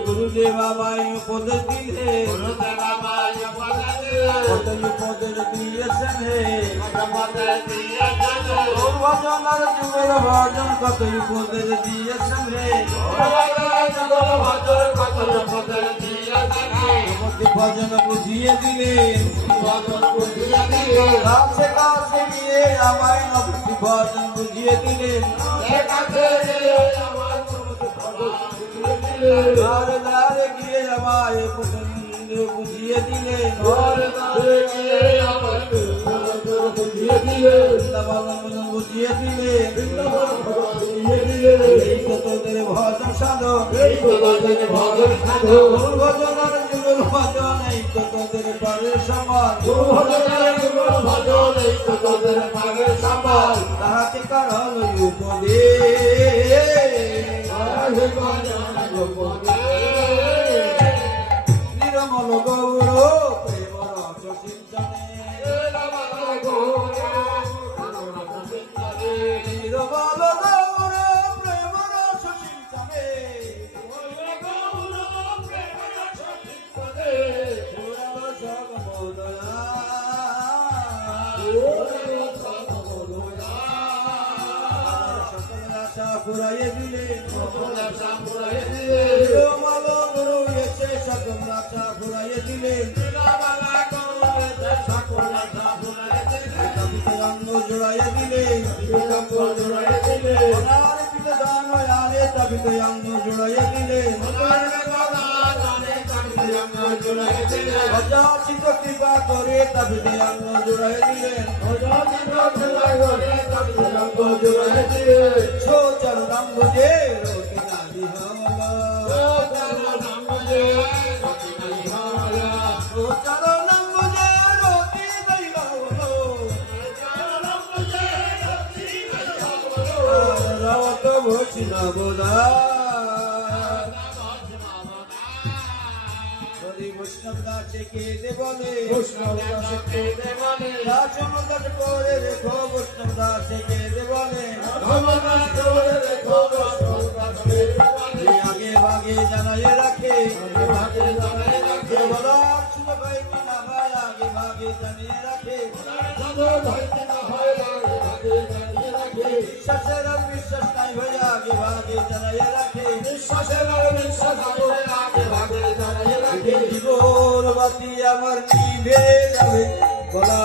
गुरुदेव बाबाई पद दिले पदर दिएছেন হে ভজনের যুগের ভজন কতই পদের দিয়েছেন রে ভজন বুঝিয়ে দিলেন কাছে কাছে গিয়ে আমায় নবী ভজন বুঝিয়ে দিলেন দ্বারে দ্বারে গিয়ে আমায় বুঝিয়ে দিলেন বুঝিয়ে দিলেন এই তো তোদের ভজন সাধন ভজনের যুগল ভজন এই তো তোদের পারের সমান তাহাকে কারণ উপদে নিরমল গৌর প্রেম রস চিন্তনে নিরমল গৌর প্রেম রস চিন্তনে সকল আশা পুরাইয়ে দিলে ঘুরাইয়ে দিলেন অঙ্গ জোড়াইয়ে দিলেন তাবিতে অঙ্গ জোড়াইয়ে দিলেন অযাচিত কৃপা করে তাবিতে অঙ্গ জোড়াইয়ে দিলেন ছোচর নাম বুঝে রতি নাহি বৈষ্ণব দাসে কে দেবনে রাজমদাস করে রেখো বৈষ্ণব দাসে কে দেবনে আগে ভাগে জানাই রাখে আগে ভাগে জানিয়ে রাখে বিশ্বাসের বিশ্বাস নাই হয়ে আগে ভাগে জানাই রাখে জীবন বাতি আমার নিভে যাবে বলা